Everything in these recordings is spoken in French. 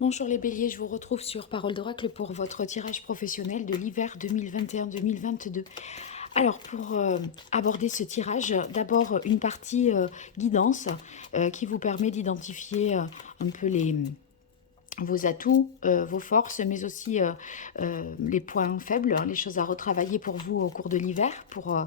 Bonjour les béliers, je vous retrouve sur Parole d'Oracle pour votre tirage professionnel de l'hiver 2021-2022. Alors pour aborder ce tirage, d'abord une partie guidance qui vous permet d'identifier un peu vos atouts, vos forces, mais aussi les points faibles, les choses à retravailler pour vous au cours de l'hiver, pour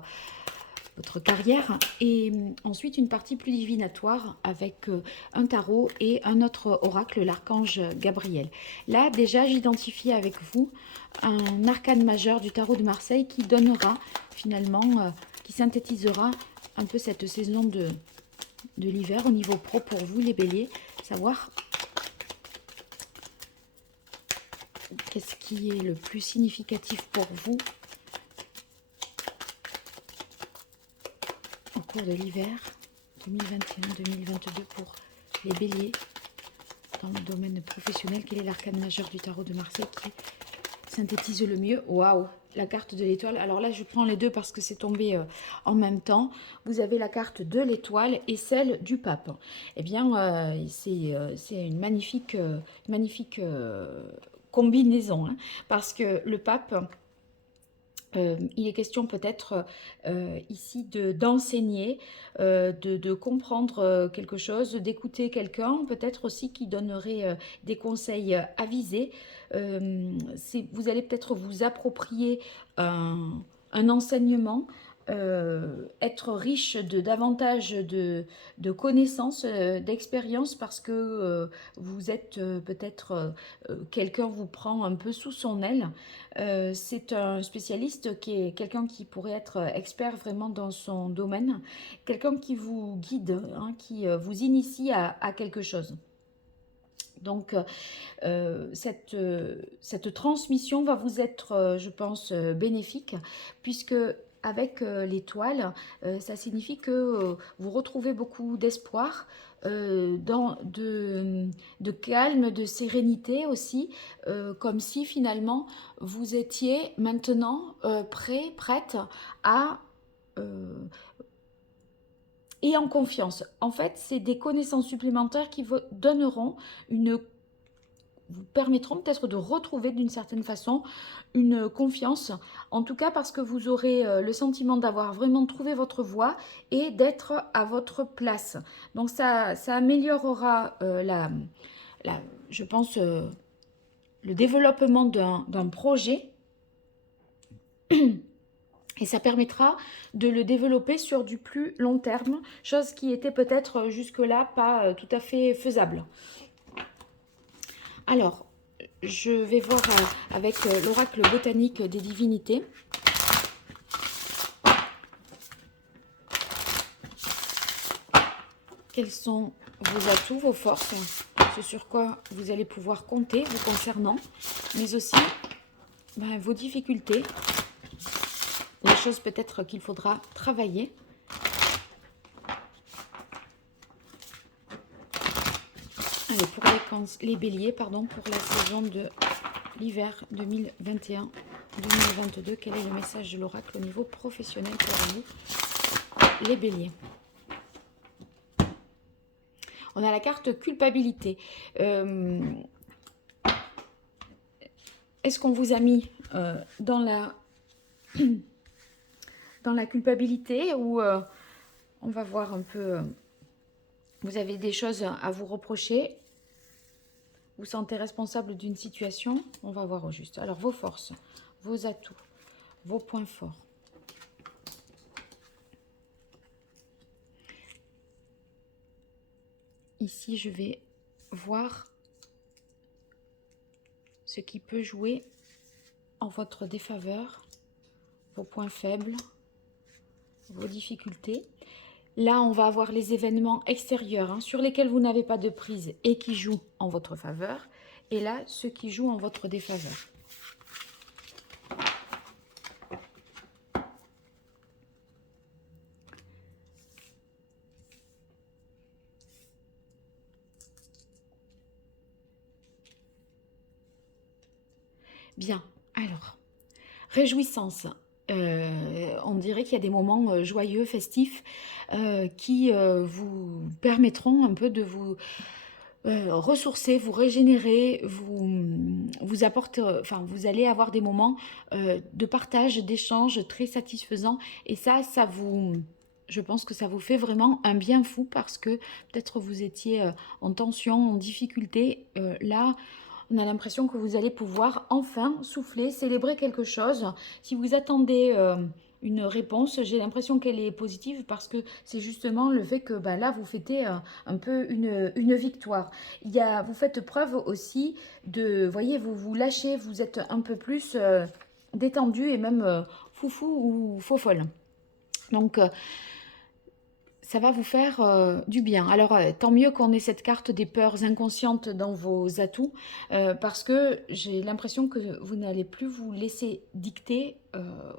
votre carrière. Et ensuite une partie plus divinatoire avec un tarot et un autre oracle, l'archange Gabriel. Là déjà j'identifie avec vous un arcane majeur du tarot de Marseille qui donnera finalement, qui synthétisera un peu cette saison de l'hiver au niveau pro pour vous les béliers, savoir qu'est-ce qui est le plus significatif pour vous au cours de l'hiver 2021-2022 pour les béliers dans le domaine professionnel. Quel est l'arcane majeur du tarot de Marseille qui synthétise le mieux? Waouh, la carte de l'étoile. Alors là, je prends les deux parce que c'est tombé en même temps. Vous avez la carte de l'étoile et celle du pape. Eh bien, c'est une magnifique, combinaison, hein, parce que le pape... il est question peut-être ici d'enseigner, de comprendre quelque chose, d'écouter quelqu'un, peut-être aussi qui donnerait des conseils avisés. Vous allez peut-être vous approprier un enseignement, être riche de davantage de connaissances, d'expériences, parce que vous êtes peut-être quelqu'un vous prend un peu sous son aile. C'est un spécialiste qui est quelqu'un qui pourrait être expert vraiment dans son domaine, quelqu'un qui vous guide, hein, qui vous initie à quelque chose. Donc, cette transmission va vous être, je pense, bénéfique, puisque avec l'étoile, ça signifie que vous retrouvez beaucoup d'espoir, de calme, de sérénité aussi, comme si finalement vous étiez maintenant prête à... euh, et en confiance. En fait, c'est des connaissances supplémentaires qui vous donneront vous permettront peut-être de retrouver d'une certaine façon une confiance, en tout cas parce que vous aurez le sentiment d'avoir vraiment trouvé votre voie et d'être à votre place. Donc ça améliorera je pense, le développement d'un projet, et ça permettra de le développer sur du plus long terme, chose qui était peut-être jusque-là pas tout à fait faisable. Alors, je vais voir avec l'oracle botanique des divinités. Quels sont vos atouts, vos forces, ce sur quoi vous allez pouvoir compter vous concernant, mais aussi vos difficultés, les choses peut-être qu'il faudra travailler. Allez, pour les béliers, pardon, pour la saison de l'hiver 2021-2022, quel est le message de l'oracle au niveau professionnel pour vous, les béliers? On a la carte culpabilité. Est-ce qu'on vous a mis dans la culpabilité, ou on va voir un peu, vous avez des choses à vous reprocher, vous sentez responsable d'une situation? On va voir au juste. Alors, vos forces, vos atouts, vos points forts. Ici, je vais voir ce qui peut jouer en votre défaveur, vos points faibles, vos difficultés. Là, on va avoir les événements extérieurs, hein, sur lesquels vous n'avez pas de prise et qui jouent en votre faveur. Et là, ceux qui jouent en votre défaveur. Bien, alors, réjouissance. On dirait qu'il y a des moments joyeux, festifs, qui vous permettront un peu de vous ressourcer, vous régénérer, vous apporte, enfin, vous allez avoir des moments de partage, d'échange très satisfaisants. Et ça vous, je pense que ça vous fait vraiment un bien fou parce que peut-être vous étiez en tension, en difficulté. Là, on a l'impression que vous allez pouvoir enfin souffler, célébrer quelque chose. Si vous attendez une réponse, j'ai l'impression qu'elle est positive parce que c'est justement le fait que bah, là, vous fêtez un peu une victoire. Vous faites preuve aussi de, voyez, vous vous lâchez, vous êtes un peu plus détendu et même foufou ou faux folle. Donc, ça va vous faire du bien. Alors, tant mieux qu'on ait cette carte des peurs inconscientes dans vos atouts, parce que j'ai l'impression que vous n'allez plus vous laisser dicter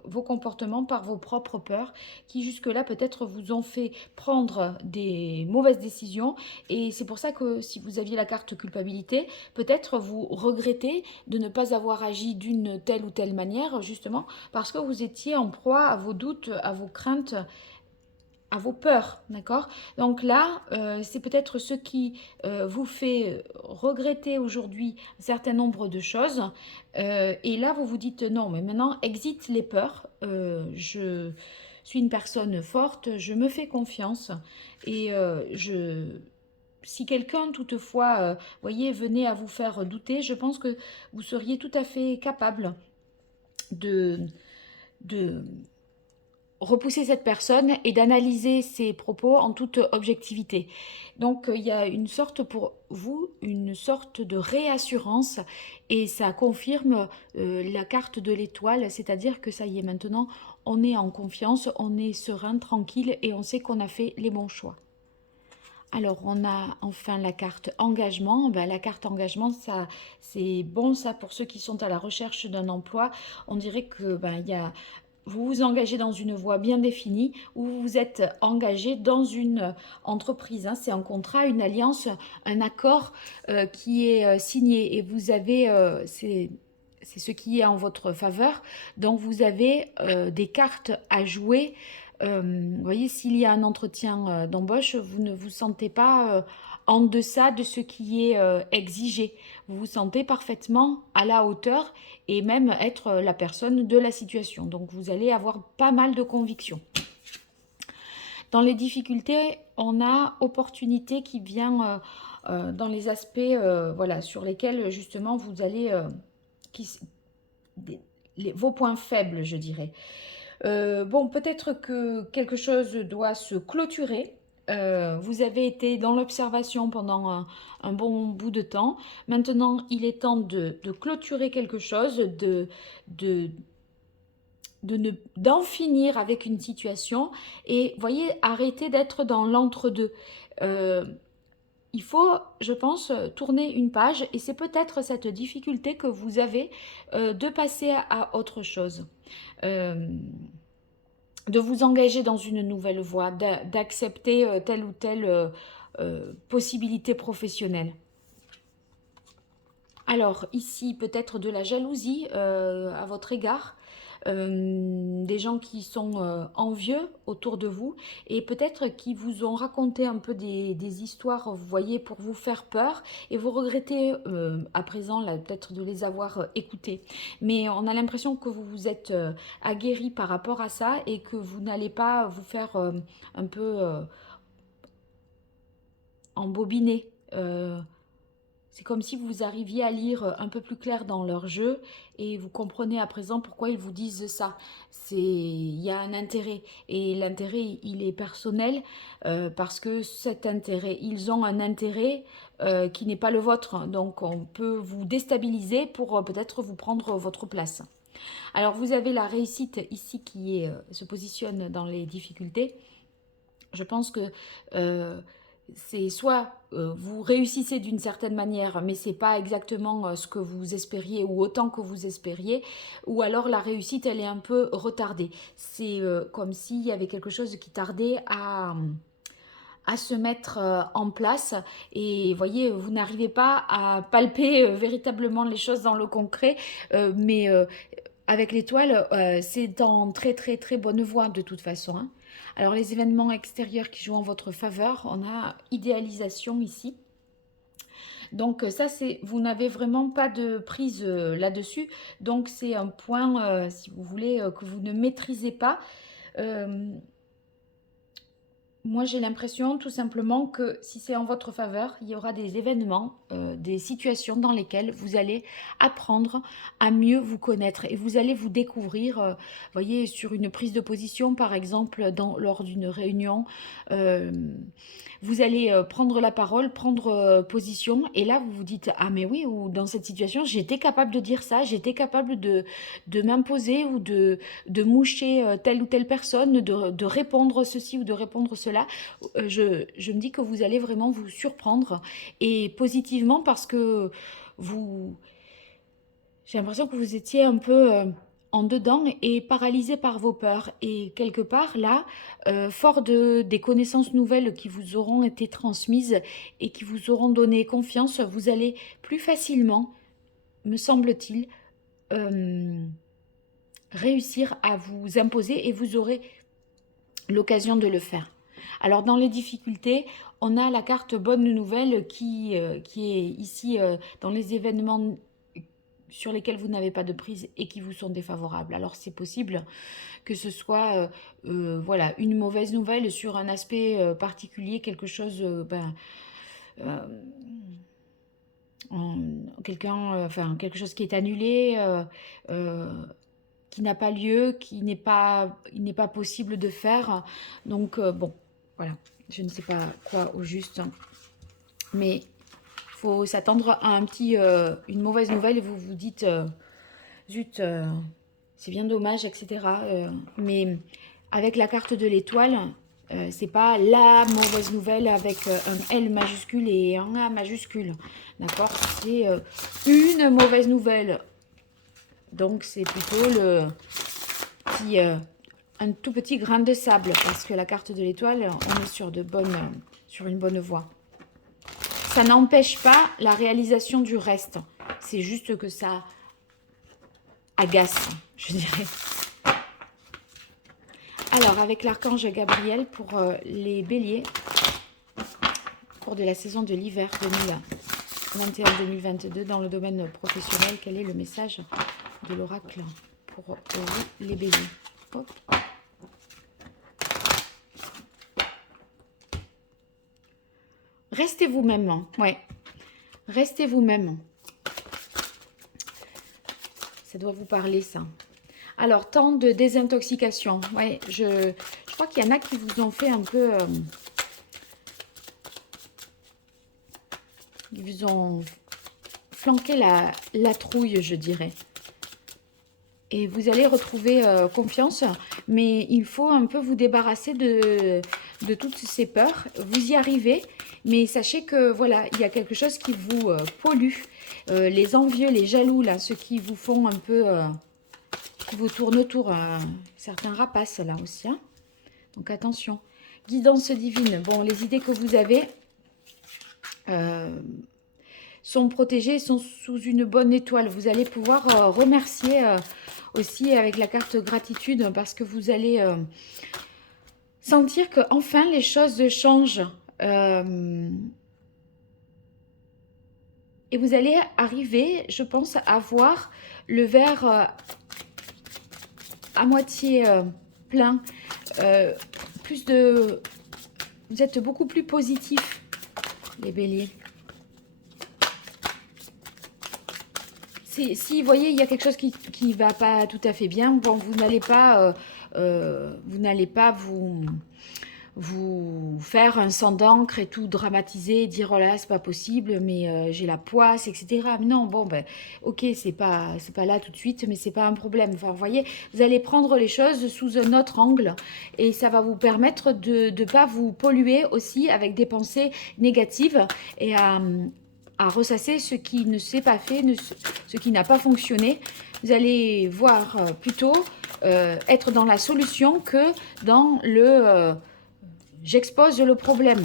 vos comportements par vos propres peurs, qui jusque-là peut-être vous ont fait prendre des mauvaises décisions. Et c'est pour ça que si vous aviez la carte culpabilité, peut-être vous regrettez de ne pas avoir agi d'une telle ou telle manière, justement, parce que vous étiez en proie à vos doutes, à vos craintes, à vos peurs, d'accord? Donc là, c'est peut-être ce qui vous fait regretter aujourd'hui un certain nombre de choses. Et là, vous vous dites non, mais maintenant, exit les peurs. Je suis une personne forte, je me fais confiance. Et si quelqu'un, toutefois, voyez, venait à vous faire douter, je pense que vous seriez tout à fait capable de, de repousser cette personne et d'analyser ses propos en toute objectivité. Donc il y a une sorte pour vous, une sorte de réassurance et ça confirme la carte de l'étoile, c'est-à-dire que ça y est maintenant, on est en confiance, on est serein, tranquille et on sait qu'on a fait les bons choix. Alors, on a enfin la carte engagement. Ben, la carte engagement, ça, c'est bon ça pour ceux qui sont à la recherche d'un emploi. On dirait que ben, vous vous engagez dans une voie bien définie ou vous vous êtes engagé dans une entreprise. Hein. C'est un contrat, une alliance, un accord qui est signé et vous avez, c'est ce qui est en votre faveur. Donc vous avez des cartes à jouer. Vous voyez, s'il y a un entretien d'embauche, vous ne vous sentez pas en deçà de ce qui est exigé. Vous vous sentez parfaitement à la hauteur et même être la personne de la situation. Donc vous allez avoir pas mal de convictions. Dans les difficultés, on a opportunité qui vient dans les aspects voilà, sur lesquels justement vous allez... vos points faibles, je dirais. Bon, peut-être que quelque chose doit se clôturer. Vous avez été dans l'observation pendant un bon bout de temps. Maintenant, il est temps de clôturer quelque chose, de, d'en finir avec une situation et, voyez, arrêter d'être dans l'entre-deux. Il faut, je pense, tourner une page et c'est peut-être cette difficulté que vous avez de passer à autre chose. De vous engager dans une nouvelle voie, d'accepter telle ou telle possibilité professionnelle. Alors ici, peut-être de la jalousie à votre égard, des gens qui sont envieux autour de vous et peut-être qui vous ont raconté un peu des histoires, vous voyez, pour vous faire peur et vous regrettez à présent peut-être de les avoir écoutées. Mais on a l'impression que vous vous êtes aguerri par rapport à ça et que vous n'allez pas vous faire un peu embobiner. C'est comme si vous arriviez à lire un peu plus clair dans leur jeu et vous comprenez à présent pourquoi ils vous disent ça. Il y a un intérêt et l'intérêt il est personnel parce que cet intérêt, ils ont un intérêt qui n'est pas le vôtre. Donc on peut vous déstabiliser pour peut-être vous prendre votre place. Alors vous avez la réussite ici qui se positionne dans les difficultés. Je pense que c'est soit vous réussissez d'une certaine manière, mais c'est pas exactement ce que vous espériez ou autant que vous espériez, ou alors la réussite elle est un peu retardée. C'est comme s'il y avait quelque chose qui tardait à se mettre en place et voyez, vous n'arrivez pas à palper véritablement les choses dans le concret, mais avec l'étoile, c'est en très très très bonne voie de toute façon. Hein. Alors les événements extérieurs qui jouent en votre faveur, on a idéalisation ici. Donc ça, c'est, vous n'avez vraiment pas de prise là-dessus. Donc c'est un point, si vous voulez, que vous ne maîtrisez pas. Euh, Moi, j'ai l'impression tout simplement que si c'est en votre faveur, il y aura des événements, des situations dans lesquelles vous allez apprendre à mieux vous connaître et vous allez vous découvrir, voyez, sur une prise de position, par exemple, lors d'une réunion, euh, vous allez prendre la parole, prendre position et là, vous vous dites, ah mais oui, ou dans cette situation, j'étais capable de dire ça, j'étais capable de m'imposer ou de moucher telle ou telle personne, de répondre ceci ou de répondre cela. Je me dis que vous allez vraiment vous surprendre et positivement parce que vous, j'ai l'impression que vous étiez un peu en dedans et paralysé par vos peurs. Et quelque part, là, fort des connaissances nouvelles qui vous auront été transmises et qui vous auront donné confiance, vous allez plus facilement, me semble-t-il, euh, réussir à vous imposer et vous aurez l'occasion de le faire. Alors dans les difficultés, on a la carte bonne nouvelle qui est ici dans les événements sur lesquels vous n'avez pas de prise et qui vous sont défavorables. Alors c'est possible que ce soit voilà, une mauvaise nouvelle sur un aspect particulier, quelque chose, euh, enfin, quelque chose qui est annulé, qui n'a pas lieu, il n'est pas possible de faire. Donc bon, voilà, je ne sais pas quoi au juste, mais il faut s'attendre à une mauvaise nouvelle et vous vous dites, zut, c'est bien dommage, etc. Mais avec la carte de l'étoile, c'est pas la mauvaise nouvelle avec un L majuscule et un A majuscule, d'accord? C'est une mauvaise nouvelle. Donc c'est plutôt un tout petit grain de sable parce que la carte de l'étoile, on est sur une bonne voie. Ça n'empêche pas la réalisation du reste. C'est juste que ça agace, je dirais. Alors, avec l'archange Gabriel pour les béliers, au cours de la saison de l'hiver 2021-2022, dans le domaine professionnel, quel est le message de l'oracle pour vous, les béliers? Hop. Restez vous-même, hein. Ouais. Restez vous-même. Ça doit vous parler, ça. Alors, temps de désintoxication. Ouais, je crois qu'il y en a qui vous ont fait un peu... ils vous ont flanqué la trouille, je dirais. Et vous allez retrouver confiance, mais il faut un peu vous débarrasser de toutes ces peurs. Vous y arrivez, mais sachez que voilà, il y a quelque chose qui vous pollue. Les envieux, les jaloux, là, ceux qui vous font un peu... qui vous tournent autour, certains rapaces là aussi. Hein. Donc attention. Guidance divine. Bon, les idées que vous avez sont protégées, sont sous une bonne étoile. Vous allez pouvoir remercier aussi avec la carte gratitude parce que vous allez sentir que enfin les choses changent. Et vous allez arriver, je pense, à voir le verre à moitié plein. Vous êtes beaucoup plus positif, les béliers. Si vous voyez, il y a quelque chose qui ne va pas tout à fait bien, bon, vous n'allez pas vous faire un sang d'encre et tout dramatiser, dire oh là c'est pas possible, mais j'ai la poisse, etc. Non, bon ben ok, c'est pas là tout de suite, mais c'est pas un problème. Enfin, vous voyez, vous allez prendre les choses sous un autre angle et ça va vous permettre de ne pas vous polluer aussi avec des pensées négatives et à ressasser ce qui ne s'est pas fait, ce qui n'a pas fonctionné. Vous allez voir plutôt être dans la solution que dans le j'expose le problème.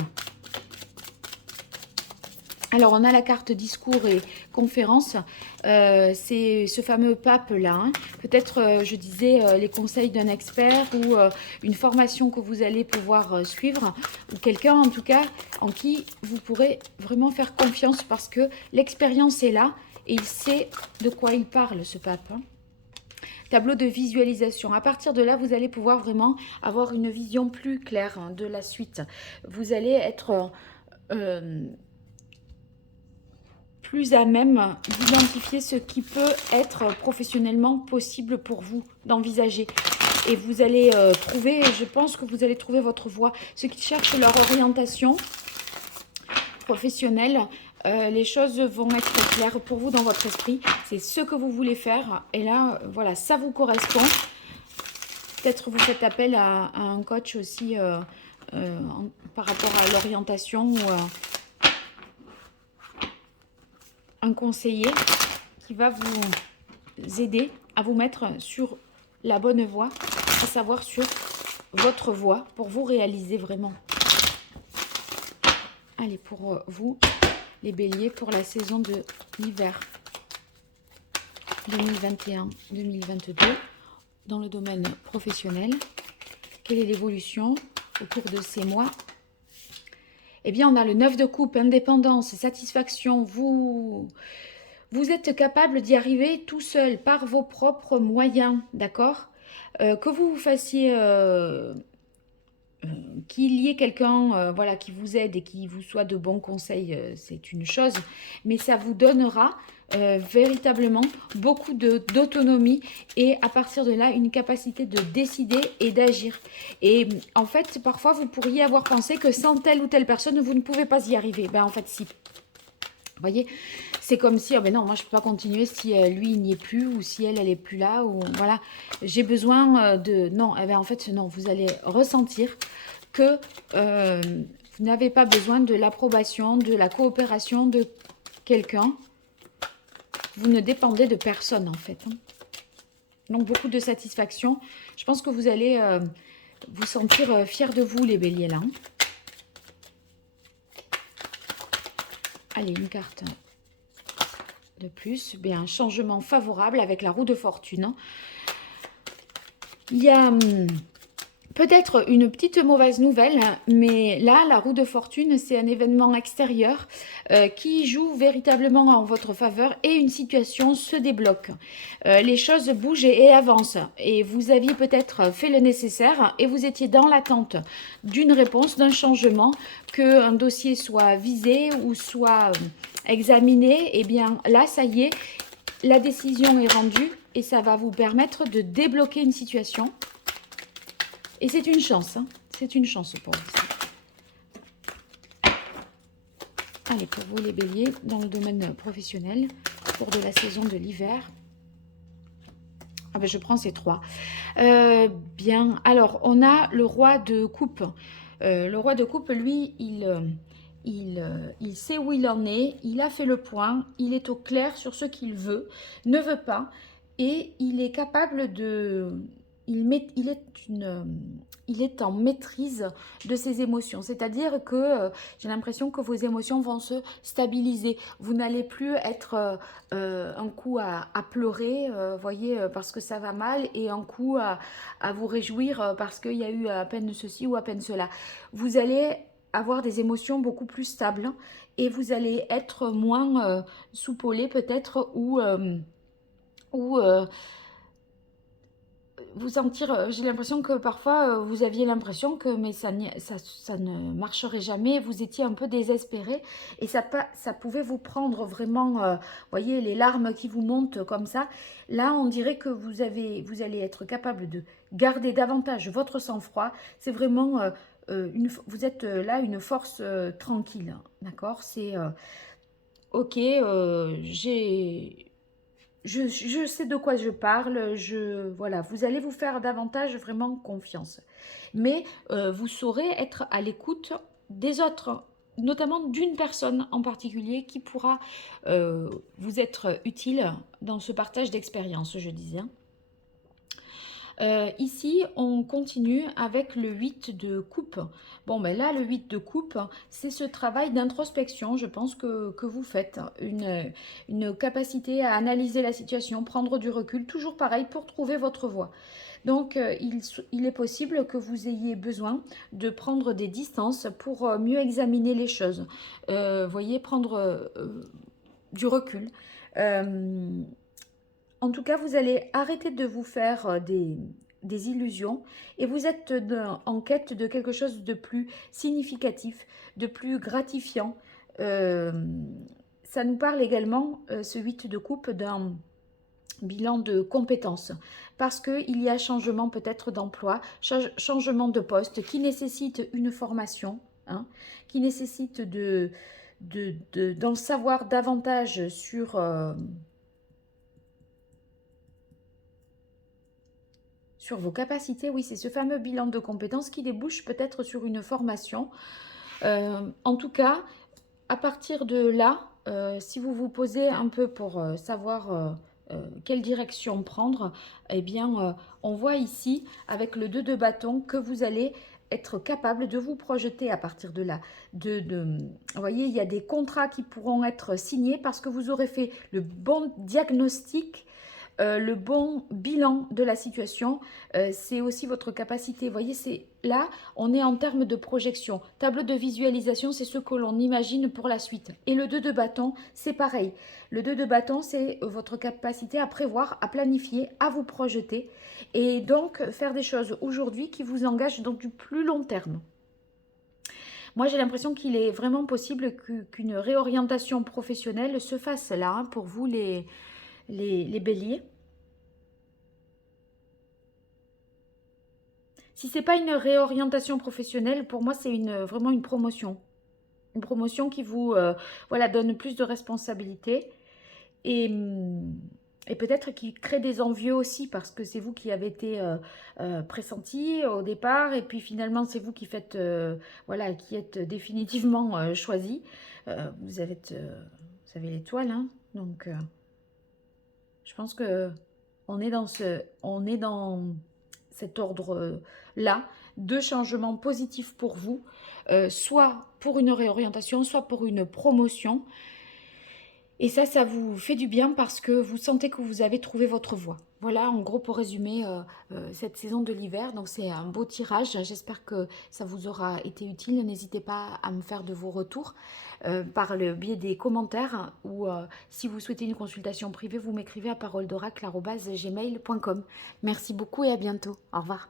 Alors, on a la carte discours et conférence. C'est ce fameux pape-là. Hein. Peut-être, je disais, les conseils d'un expert ou une formation que vous allez pouvoir suivre. Ou quelqu'un, en tout cas, en qui vous pourrez vraiment faire confiance parce que l'expérience est là et il sait de quoi il parle, ce pape. Hein. Tableau de visualisation. À partir de là, vous allez pouvoir vraiment avoir une vision plus claire hein, de la suite. Vous allez être... plus à même d'identifier ce qui peut être professionnellement possible pour vous d'envisager. Et vous allez trouver, je pense que vous allez trouver votre voie. Ceux qui cherchent leur orientation professionnelle, les choses vont être claires pour vous dans votre esprit. C'est ce que vous voulez faire. Et là, voilà, ça vous correspond. Peut-être vous faites appel à un coach aussi par rapport à l'orientation ou un conseiller qui va vous aider à vous mettre sur la bonne voie, à savoir sur votre voie pour vous réaliser vraiment. Allez, pour vous, les béliers, pour la saison de l'hiver 2021-2022, dans le domaine professionnel, quelle est l'évolution au cours de ces mois? Eh bien, on a le 9 de coupe, indépendance, satisfaction. Vous êtes capable d'y arriver tout seul, par vos propres moyens, d'accord? Que vous fassiez, qu'il y ait quelqu'un voilà, qui vous aide et qui vous soit de bons conseils, c'est une chose. Mais ça vous donnera véritablement beaucoup d'autonomie et à partir de là, une capacité de décider et d'agir. Et en fait, parfois, vous pourriez avoir pensé que sans telle ou telle personne, vous ne pouvez pas y arriver. Ben, en fait, si. Vous voyez, c'est comme si, oh ben non, moi je ne peux pas continuer si lui il n'y est plus ou si elle est plus là. Ou voilà, j'ai besoin de... Non, eh ben, en fait, non, vous allez ressentir que vous n'avez pas besoin de l'approbation, de la coopération de quelqu'un. Vous ne dépendez de personne en fait. Hein. Donc beaucoup de satisfaction. Je pense que vous allez vous sentir fiers de vous les béliers là. Hein. Allez, une carte de plus. Bien, un changement favorable avec la roue de fortune. Il y a peut-être une petite mauvaise nouvelle, mais là, la roue de fortune, c'est un événement extérieur qui joue véritablement en votre faveur et une situation se débloque. Les choses bougent et avancent et vous aviez peut-être fait le nécessaire et vous étiez dans l'attente d'une réponse, d'un changement, qu'un dossier soit visé ou soit examiné. Et bien là, ça y est, la décision est rendue et ça va vous permettre de débloquer une situation. Et c'est une chance, hein. C'est une chance pour vous. Allez, pour vous les béliers, dans le domaine professionnel, pour de la saison de l'hiver. Ah ben je prends ces trois. Bien, alors on a le roi de coupe. Le roi de coupe, lui, il sait où il en est, il a fait le point, il est au clair sur ce qu'il veut, ne veut pas, et il est capable de... Il est en maîtrise de ses émotions. C'est-à-dire que j'ai l'impression que vos émotions vont se stabiliser. Vous n'allez plus être un coup à pleurer, voyez, parce que ça va mal, et un coup à vous réjouir parce qu'il y a eu à peine ceci ou à peine cela. Vous allez avoir des émotions beaucoup plus stables et vous allez être moins soupolé peut-être ou vous sentir, j'ai l'impression que parfois vous aviez l'impression que mais ça ne marcherait jamais, vous étiez un peu désespéré et ça pouvait vous prendre vraiment, voyez, les larmes qui vous montent comme ça. Là, on dirait que vous allez être capable de garder davantage votre sang-froid. C'est vraiment, vous êtes là une force tranquille, d'accord? C'est, ok, je sais de quoi je parle, voilà, vous allez vous faire davantage vraiment confiance. Mais vous saurez être à l'écoute des autres, notamment d'une personne en particulier qui pourra vous être utile dans ce partage d'expérience, je disais. Ici, on continue avec le 8 de coupe. Bon, ben là, le 8 de coupe, c'est ce travail d'introspection, je pense, que vous faites. Une capacité à analyser la situation, prendre du recul, toujours pareil, pour trouver votre voie. Donc, il est possible que vous ayez besoin de prendre des distances pour mieux examiner les choses. Voyez, prendre du recul. En tout cas, vous allez arrêter de vous faire des illusions et vous êtes en quête de quelque chose de plus significatif, de plus gratifiant. Euh, Ça nous parle également, ce 8 de coupe, d'un bilan de compétences parce qu'il y a changement peut-être d'emploi, changement de poste qui nécessite une formation, hein, qui nécessite d'en savoir davantage sur vos capacités. Oui, c'est ce fameux bilan de compétences qui débouche peut-être sur une formation. En tout cas, à partir de là, si vous vous posez un peu pour savoir quelle direction prendre, eh bien, on voit ici, avec le 2 de bâton, que vous allez être capable de vous projeter à partir de là. Vous voyez, il y a des contrats qui pourront être signés parce que vous aurez fait le bon diagnostic, le bon bilan de la situation. C'est aussi votre capacité. Vous voyez, c'est là, on est en termes de projection. Tableau de visualisation, c'est ce que l'on imagine pour la suite. Et le 2 de bâton, c'est pareil. Le 2 de bâton, c'est votre capacité à prévoir, à planifier, à vous projeter. Et donc, faire des choses aujourd'hui qui vous engagent dans du plus long terme. Moi, j'ai l'impression qu'il est vraiment possible qu'une réorientation professionnelle se fasse là, hein, pour vous les béliers. Si ce n'est pas une réorientation professionnelle, pour moi, c'est vraiment une promotion. Une promotion qui vous voilà, donne plus de responsabilités et, et peut-être qui crée des envieux aussi parce que c'est vous qui avez été pressenti au départ et puis finalement, c'est vous qui faites, voilà, qui êtes définitivement choisi. Vous avez l'étoile, hein, donc je pense que on est dans cet ordre-là de changements positifs pour vous, soit pour une réorientation, soit pour une promotion. Et ça vous fait du bien parce que vous sentez que vous avez trouvé votre voie. Voilà, en gros, pour résumer cette saison de l'hiver. Donc, c'est un beau tirage. J'espère que ça vous aura été utile. N'hésitez pas à me faire de vos retours par le biais des commentaires ou si vous souhaitez une consultation privée, vous m'écrivez à paroledoracle@gmail.com. Merci beaucoup et à bientôt. Au revoir.